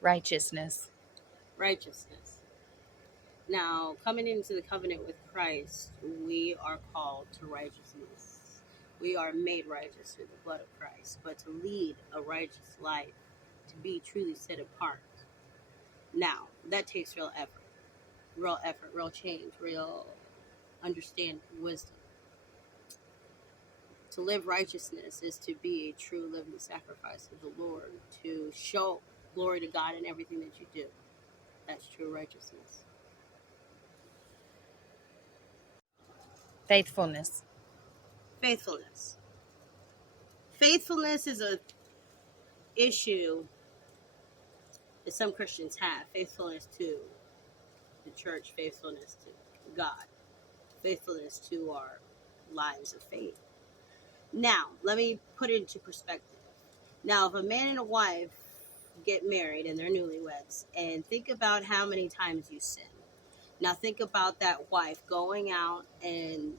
Righteousness. Righteousness. Now, coming into the covenant with Christ, we are called to righteousness. We are made righteous through the blood of Christ, but to lead a righteous life, to be truly set apart. Now, that takes real effort, real change, real understanding, wisdom. To live righteousness is to be a true living sacrifice of the Lord, to show glory to God in everything that you do. That's true righteousness. Faithfulness. Faithfulness. Faithfulness is a issue that some Christians have. Faithfulness to the church, faithfulness to God, faithfulness to our lives of faith. Now, let me put it into perspective. Now, if a man and a wife get married and they're newlyweds, and think about how many times you sin. Now, think about that wife going out and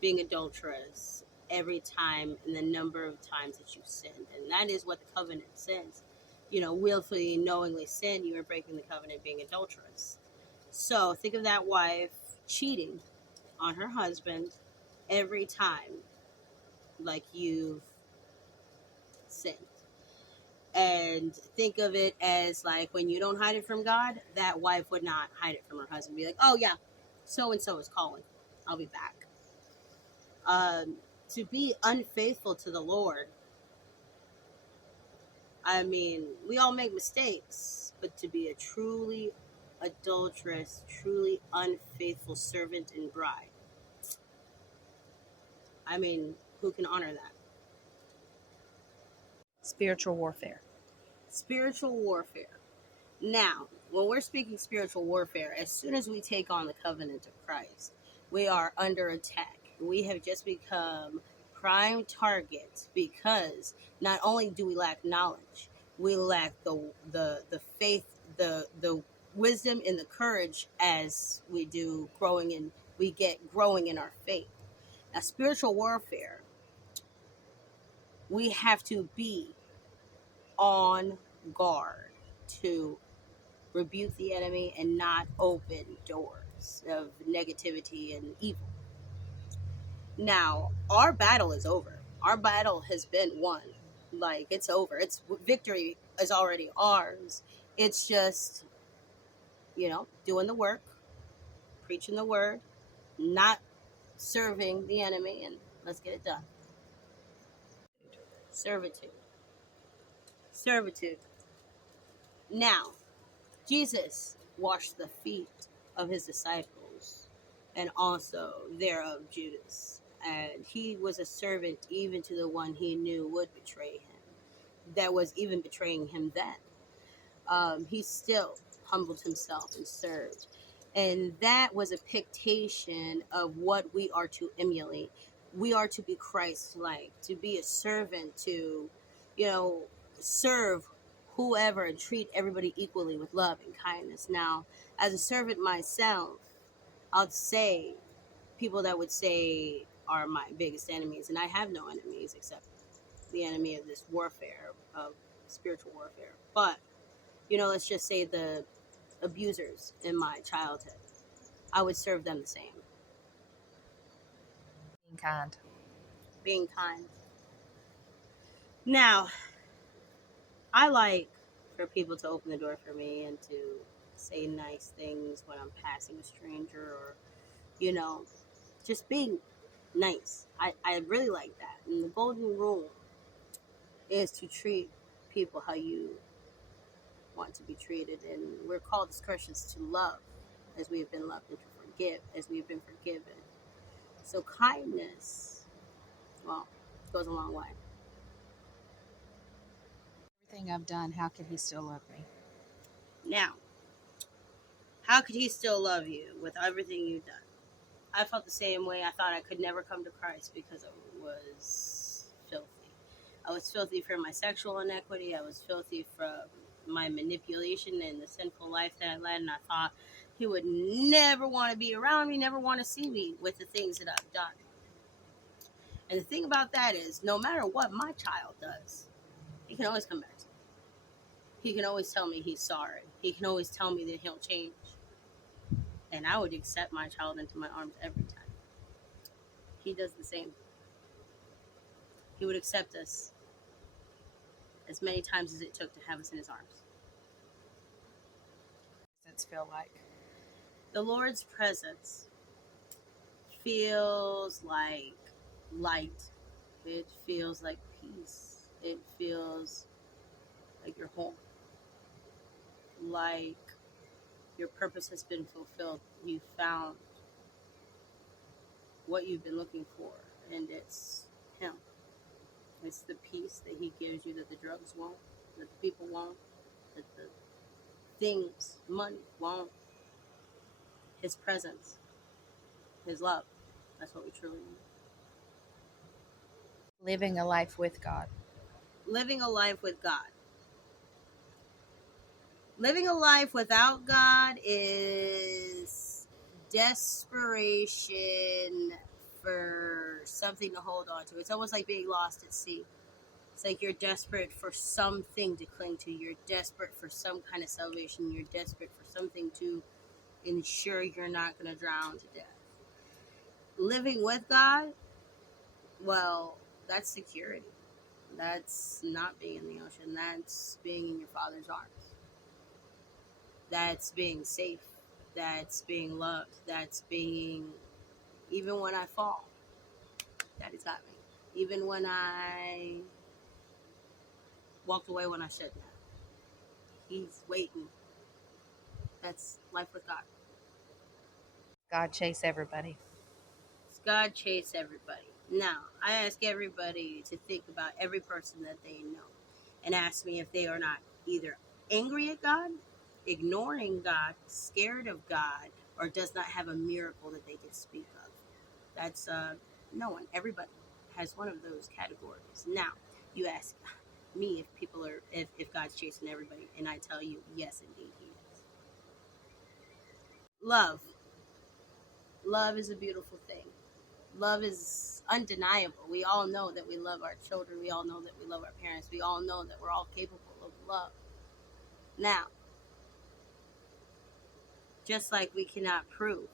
being adulterous every time and the number of times that you sinned. And that is what the covenant says. Willfully, knowingly sin, you are breaking the covenant being adulterous. So think of that wife cheating on her husband every time, like you've sinned. And think of it as like when you don't hide it from God, that wife would not hide it from her husband. Be like, oh yeah, so and so is calling. I'll be back. To be unfaithful to the Lord, I mean, we all make mistakes, but to be a truly adulterous, truly unfaithful servant and bride, I mean, who can honor that? Spiritual warfare. Spiritual warfare. Now, when we're speaking spiritual warfare, as soon as we take on the covenant of Christ, we are under attack. We have just become prime targets because not only do we lack knowledge, we lack the faith, the wisdom and the courage as we get growing in our faith. Now, spiritual warfare, we have to be on guard to rebuke the enemy and not open doors of negativity and evil. Now, our battle is over. Our battle has been won. Like, it's over. Victory is already ours. It's just, doing the work, preaching the word, not serving the enemy, and let's get it done. Servitude. Servitude. Now, Jesus washed the feet of his disciples and also thereof Judas. And he was a servant even to the one he knew would betray him, that was even betraying him then. He still humbled himself and served. And that was a pictation of what we are to emulate. We are to be Christ-like, to be a servant, to, serve whoever and treat everybody equally with love and kindness. Now, as a servant myself, I'll say people that would say are my biggest enemies, and I have no enemies except the enemy of this warfare, of spiritual warfare. But, let's just say the abusers in my childhood, I would serve them the same. Being kind. Being kind. Now, I like for people to open the door for me and to say nice things when I'm passing a stranger, or, just being nice. I really like that. And the golden rule is to treat people how you want to be treated. And we're called as Christians to love as we have been loved, and to forgive as we have been forgiven. So kindness, well, goes a long way. Everything I've done, how could he still love me? Now, how could he still love you with everything you've done? I felt the same way. I thought I could never come to Christ because I was filthy. I was filthy from my sexual inequity. I was filthy from my manipulation and the sinful life that I led. And I thought he would never want to be around me, never want to see me with the things that I've done. And the thing about that is, no matter what my child does, he can always come back to me. He can always tell me he's sorry. He can always tell me that he'll change. And I would accept my child into my arms every time. He does the same. He would accept us as many times as it took to have us in his arms. Does it feel like? The Lord's presence feels like light. It feels like peace. It feels like you're home. Like your purpose has been fulfilled. You found what you've been looking for, and it's him. It's the peace that he gives you that the drugs won't, that the people won't, that the things, money won't. His presence, his love. That's what we truly need. Living a life with God. Living a life with God. Living a life without God is desperation for something to hold on to. It's almost like being lost at sea. It's like you're desperate for something to cling to. You're desperate for some kind of salvation. You're desperate for something to ensure you're not going to drown to death. Living with God, well, that's security. That's not being in the ocean. That's being in your Father's arms. That's being safe. That's being loved. That's being, even when I fall, Daddy's got me. Even when I walked away when I shouldn't have, he's waiting. That's life with God. God chase everybody. God chase everybody. Now, I ask everybody to think about every person that they know and ask me if they are not either angry at God, ignoring God, scared of God, or does not have a miracle that they can speak of. That's no one. Everybody has one of those categories. Now, you ask me if people are if God's chasing everybody, and I tell you, yes, indeed, he is. Love. Love is a beautiful thing. Love is undeniable. We all know that we love our children. We all know that we love our parents. We all know that we're all capable of love. Now, just like we cannot prove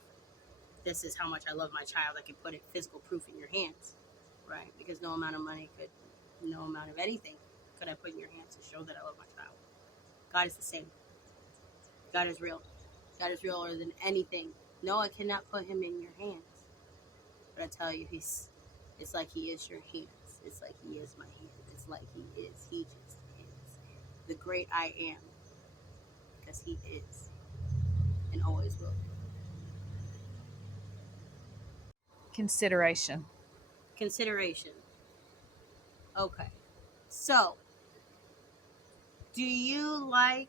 this is how much I love my child, I can put it physical proof in your hands, right? Because no amount of money could, no amount of anything could I put in your hands to show that I love my child. God is the same. God is real. God is realer than anything. No, I cannot put him in your hands. But I tell you, it's like he is your hands. It's like he is my hands. It's like he is. He just is. The great I am. Because he is. And always will be. Consideration. Consideration. Okay. So, do you like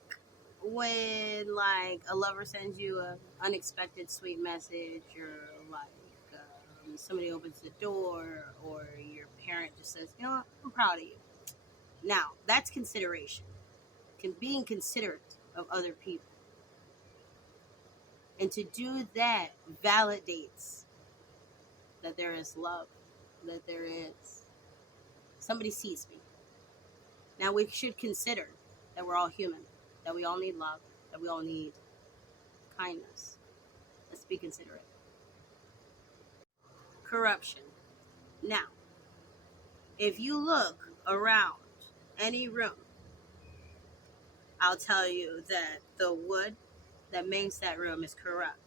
when like a lover sends you an unexpected sweet message, or like somebody opens the door, or your parent just says, you know what, I'm proud of you. Now, that's consideration. Being considerate of other people. And to do that validates that there is love, that there is somebody sees me. Now, we should consider that we're all human, that we all need love, that we all need kindness. Let's be considerate. Corruption. Now, if you look around any room, I'll tell you that the wood that makes that room is corrupt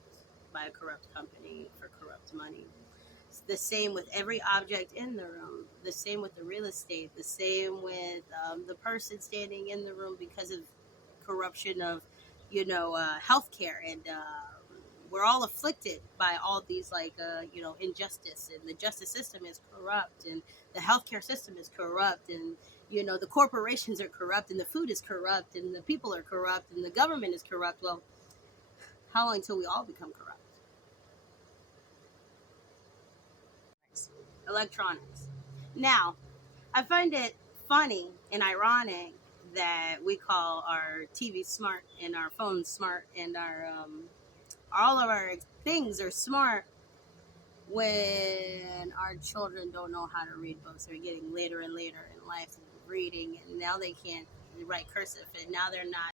by a corrupt company for corrupt money. It's the same with every object in the room, the same with the real estate, the same with the person standing in the room because of corruption of, healthcare. And we're all afflicted by all these injustice, and the justice system is corrupt, and the healthcare system is corrupt, and the corporations are corrupt, and the food is corrupt, and the people are corrupt, and the government is corrupt. Well, how long until we all become corrupt? Electronics. Now, I find it funny and ironic that we call our TV smart and our phones smart and our all of our things are smart when our children don't know how to read books. They're getting later and later in life reading, and now they can't write cursive, and now they're not